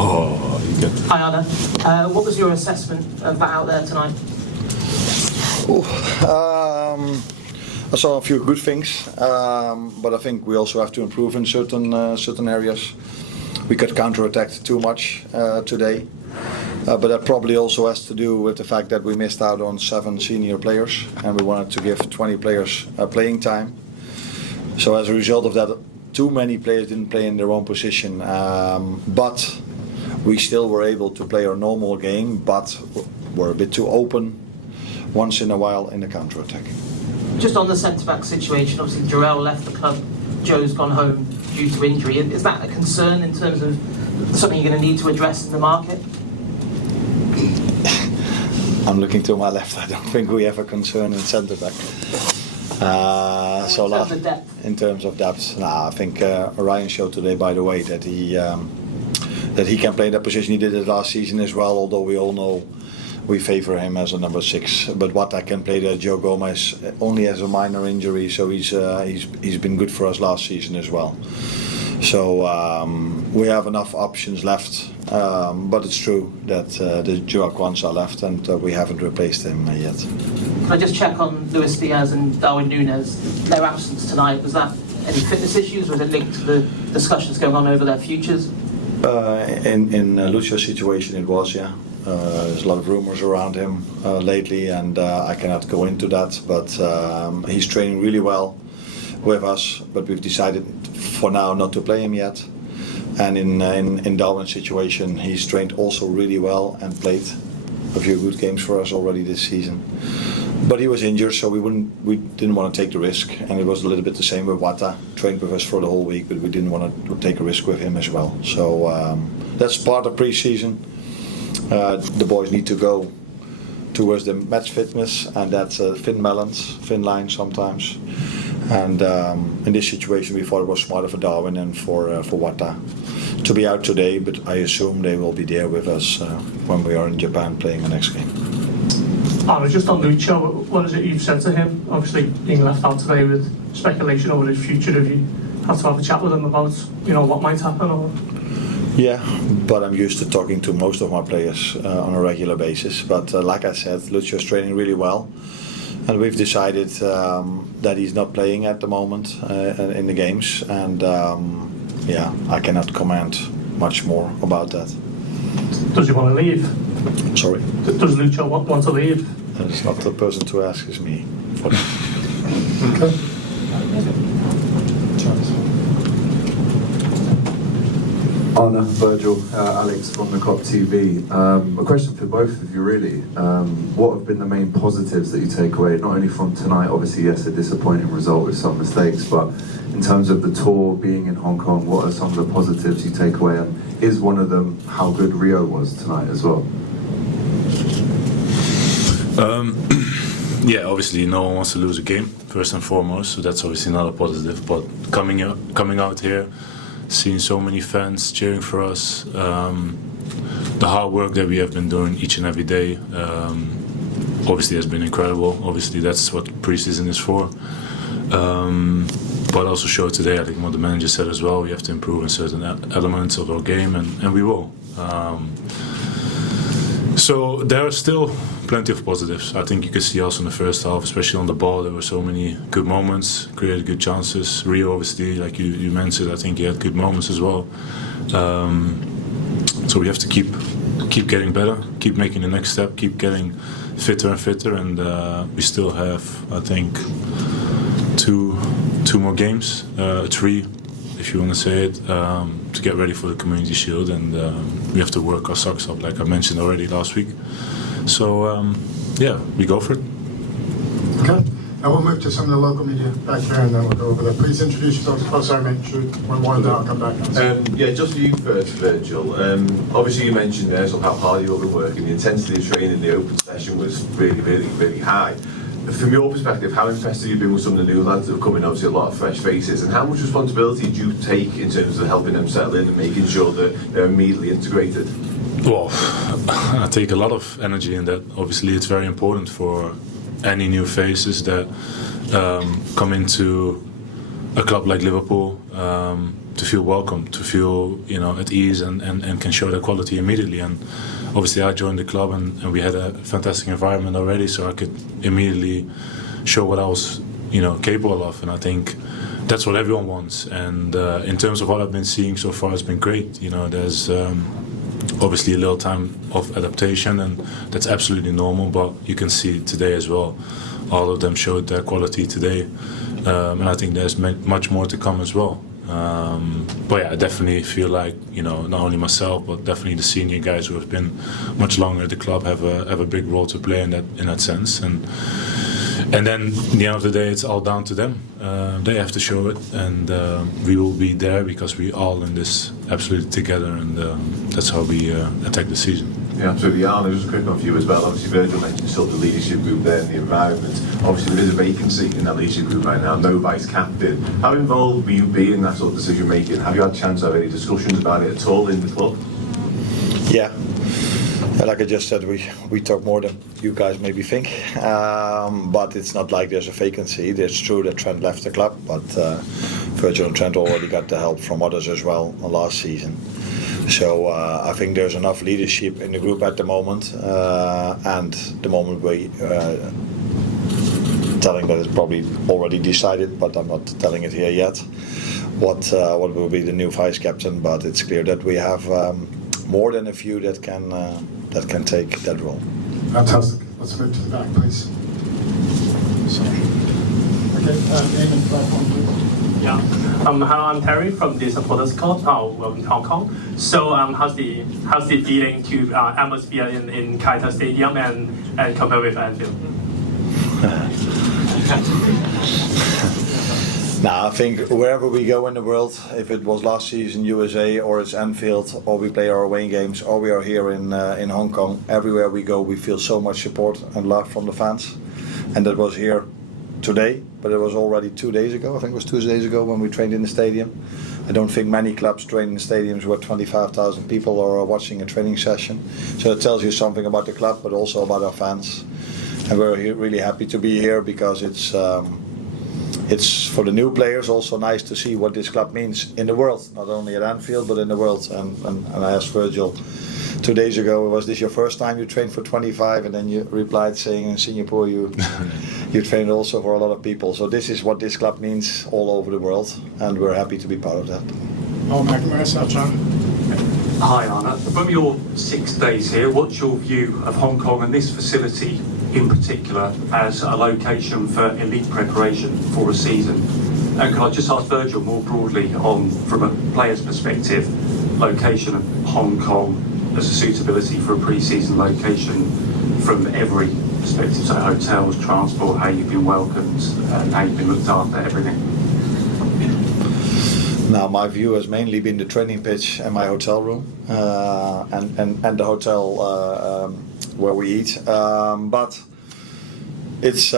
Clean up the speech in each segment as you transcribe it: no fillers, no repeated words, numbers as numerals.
Oh, you get. Hi Arne, what was your assessment of that out there tonight? I saw a few good things, but I think we also have to improve in certain areas. We got counter-attacked too much today, but that probably also has to do with the fact that we missed out on 7 senior players, and we wanted to give 20 players playing time. So as a result of that, too many players didn't play in their own position, but we still were able to play our normal game, but were a bit too open once in a while in the counter-attack. Just on the centre-back situation, obviously Jarell left the club, Joe's gone home due to injury. Is that a concern in terms of something you're going to need to address in the market? I'm looking to my left. I don't think we have a concern in centre-back. In terms of depth, I think Ryan showed today, by the way, that he can play that position. He did it last season as well, although we all know we favour him as a number 6. But Wata can play there. Joe Gomez only has a minor injury, so he's been good for us last season as well. So we have enough options left, but it's true that the Joao Kwanzaa left and we haven't replaced him yet. Can I just check on Luis Diaz and Darwin Núñez? Their absence tonight, was that any fitness issues, or was it linked to the discussions going on over their futures? In Lucio's situation it was, yeah. There's a lot of rumours around him lately, and I cannot go into that, but he's training really well with us, but we've decided for now not to play him yet. And in Darwin's situation, he's trained also really well and played a few good games for us already this season. But he was injured, so we didn't want to take the risk, and it was a little bit the same with Wata. Trained with us for the whole week, but we didn't want to take a risk with him as well. So that's part of pre-season. The boys need to go towards the match fitness, and that's thin line sometimes. And in this situation, we thought it was smarter for Darwin and for Wata to be out today, but I assume they will be there with us when we are in Japan playing the next game. Arne, just on Lucho, what is it you've said to him? Obviously, being left out today with speculation over his future, have you had to have a chat with him about, what might happen? Or? Yeah, but I'm used to talking to most of my players on a regular basis. But like I said, Lucio's training really well, and we've decided that he's not playing at the moment in the games, and I cannot comment much more about that. Does he want to leave? Sorry? Does Lucho want to leave? It's not the person to ask, it's me. Okay. Arne, Virgil, Alex from the COP TV. A question for both of you really. What have been the main positives that you take away, not only from tonight, obviously yes, a disappointing result with some mistakes, but in terms of the tour, being in Hong Kong, what are some of the positives you take away, and is one of them how good Rio was tonight as well? Yeah, obviously no one wants to lose a game, first and foremost, so that's obviously not a positive, but coming out here, seeing so many fans cheering for us, the hard work that we have been doing each and every day obviously has been incredible. Obviously that's what pre-season is for, but also showed today, I think what the manager said as well, we have to improve in certain elements of our game, and we will. So there are still plenty of positives. I think you could see also in the first half, especially on the ball, there were so many good moments, created good chances. Rio, obviously, like you mentioned, I think he had good moments as well. So we have to keep getting better, keep making the next step, keep getting fitter and fitter, and we still have, I think, two more games, 3, if you want to say it, to get ready for the Community Shield, and we have to work our socks up, like I mentioned already last week. So we go for it. Okay, now we'll move to some of the local media back here, and then we'll go over there. Please introduce yourselves. Oh, sorry, mate. We'll wind down. I'll come back. Just for you first, Virgil. Obviously, you mentioned there how hard you've been working. The intensity of training in the open session was really, really, really high. From your perspective, how impressed have you been with some of the new lads that have come in? Obviously, a lot of fresh faces. And how much responsibility do you take in terms of helping them settle in and making sure that they're immediately integrated? Well, I take a lot of energy in that. Obviously, it's very important for any new faces that come into a club like Liverpool. feel welcome, to feel at ease and can show their quality immediately. And obviously I joined the club and we had a fantastic environment already, so I could immediately show what I was capable of. And I think that's what everyone wants. And in terms of what I've been seeing so far, it's been great. There's obviously a little time of adaptation, and that's absolutely normal, but you can see today as well, all of them showed their quality today, and I think there's much more to come as well. But yeah, I definitely feel like not only myself but definitely the senior guys who have been much longer at the club have a big role to play in that sense. And then at the end of the day, it's all down to them. They have to show it, and we will be there because we all in this absolutely together, and that's how we attack the season. Yeah, absolutely. Arne, just a quick one for you as well. Obviously, Virgil mentioned still the leadership group there and the environment. Obviously, there is a vacancy in that leadership group right now, no vice captain. How involved will you be in that sort of decision making? Have you had a chance to have any discussions about it at all in the club? Yeah. Like I just said, we talk more than you guys maybe think, but it's not like there's a vacancy. It's true that Trent left the club, but Virgil and Trent already got the help from others as well last season. So I think there's enough leadership in the group at the moment, and the moment we telling that it's probably already decided, but I'm not telling it here yet. What will be the new vice captain? But it's clear that we have more than a few that can take that role. Fantastic. Let's move to the back, please. Okay, name and platform, please. Yeah. Hello, I'm Terry from the Supporters Club. Welcome to Hong Kong. So, how's the feeling to atmosphere in Qatar Stadium and compare with Anfield? Now, I think wherever we go in the world, if it was last season USA or it's Anfield, or we play our away games, or we are here in Hong Kong, everywhere we go, we feel so much support and love from the fans. And that was here today, but it was already 2 days ago. I think it was 2 days ago when we trained in the stadium. I don't think many clubs train in stadiums where 25,000 people are watching a training session. So it tells you something about the club, but also about our fans. And we're really happy to be here because it's for the new players also nice to see what this club means in the world, not only at Anfield but in the world. And I asked Virgil 2 days ago, was this your first time you trained for 25? And then you replied saying in Singapore you trained also for a lot of people. So this is what this club means all over the world, and we're happy to be part of that. Oh, McNamara, South China. Hi Arne, from your 6 days here, what's your view of Hong Kong and this facility in particular as a location for elite preparation for a season? And can I just ask Virgil more broadly on, from a player's perspective, location of Hong Kong as a suitability for a pre-season location from every perspective, so hotels, transport, how you've been welcomed, and how you've been looked after, everything? Now, my view has mainly been the training pitch and my hotel room, and the hotel where we eat. But it's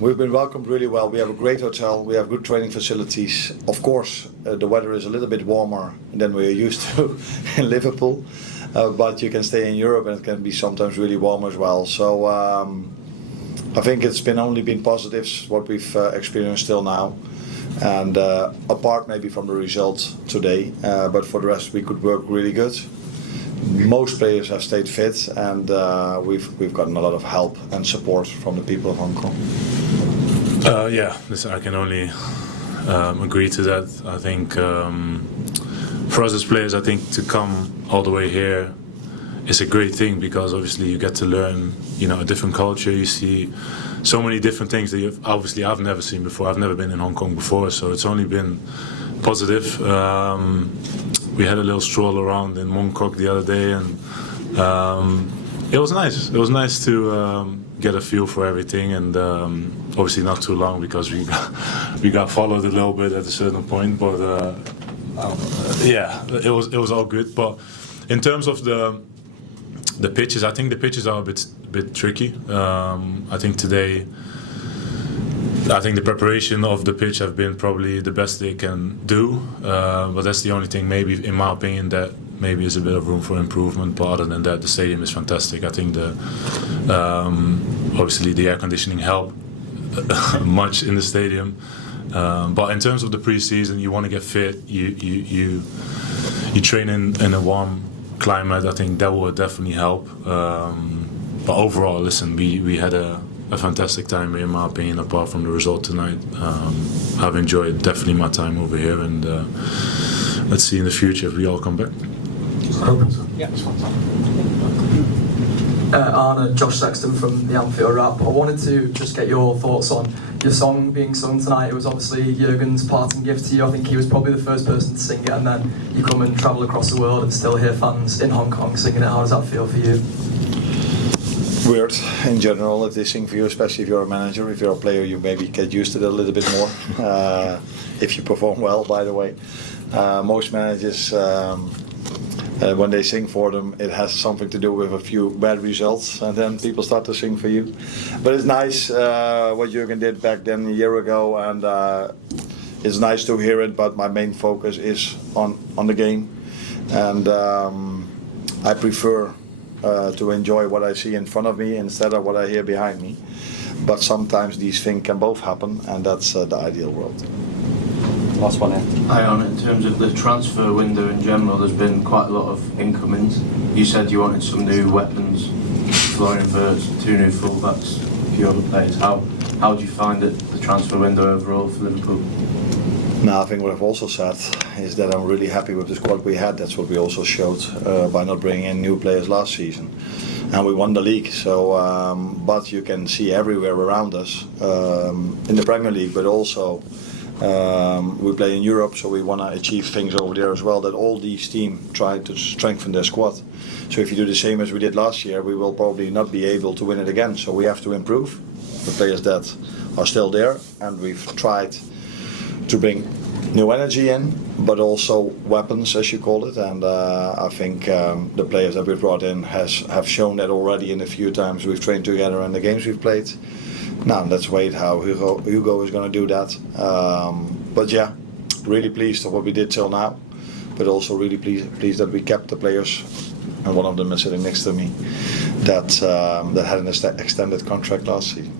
we've been welcomed really well. We have a great hotel. We have good training facilities. Of course, the weather is a little bit warmer than we're used to in Liverpool, but you can stay in Europe and it can be sometimes really warm as well. So I think it's only been positives what we've experienced till now. And apart maybe from the result today, but for the rest we could work really good. Most players have stayed fit, and we've gotten a lot of help and support from the people of Hong Kong. Yeah, listen, I can only agree to that. I think for us as players, I think to come all the way here is a great thing, because obviously you get to learn, a different culture. You see so many different things that I've never seen before. I've never been in Hong Kong before, so it's only been positive. We had a little stroll around in Mong Kok the other day, and it was nice. It was nice to get a feel for everything, and obviously not too long because we got followed a little bit at a certain point. But yeah, it was all good. But in terms of the pitches, I think the pitches are a bit tricky. I think today, the preparation of the pitch have been probably the best they can do, but that's the only thing, maybe in my opinion, that maybe is a bit of room for improvement. But other than that, the stadium is fantastic. I think obviously the air conditioning helped much in the stadium. But in terms of the pre-season, you want to get fit. You train in a warm climate. I think that will definitely help. But overall, listen, we had a fantastic time here, in my opinion. Apart from the result tonight, I've enjoyed definitely my time over here, and let's see in the future if we all come back. Arne, Josh Sexton from the Anfield Rap. I wanted to just get your thoughts on your song being sung tonight. It was obviously Jurgen's parting gift to you. I think he was probably the first person to sing it, and then you come and travel across the world and still hear fans in Hong Kong singing it. How does that feel for you? Weird in general if they sing for you, especially if you're a manager. If you're a player, you maybe get used to it a little bit more. If you perform well, by the way. Most managers, when they sing for them, it has something to do with a few bad results, and then people start to sing for you. But it's nice what Jurgen did back then a year ago, and it's nice to hear it. But my main focus is on the game, and I prefer to enjoy what I see in front of me instead of what I hear behind me. But sometimes these things can both happen, and that's the ideal world. Last one here. Hi, Arne. In terms of the transfer window in general, there's been quite a lot of incomings. You said you wanted some new weapons, Florian Wirtz, 2 new fullbacks, a few other players. How do you find it, the transfer window overall for Liverpool? Now, I think what I've also said is that I'm really happy with the squad we had. That's what we also showed by not bringing in new players last season. And we won the league. So, but you can see everywhere around us, in the Premier League, but also we play in Europe, so we want to achieve things over there as well, that all these teams try to strengthen their squad. So if you do the same as we did last year, we will probably not be able to win it again. So we have to improve the players that are still there, and we've tried to bring new energy in, but also weapons, as you call it. And I think the players that we brought in have shown that already in the few times we've trained together and the games we've played. Now let's wait how Hugo is going to do that. But yeah, really pleased of what we did till now, but also really pleased that we kept the players, and one of them is sitting next to me, that had an extended contract last season.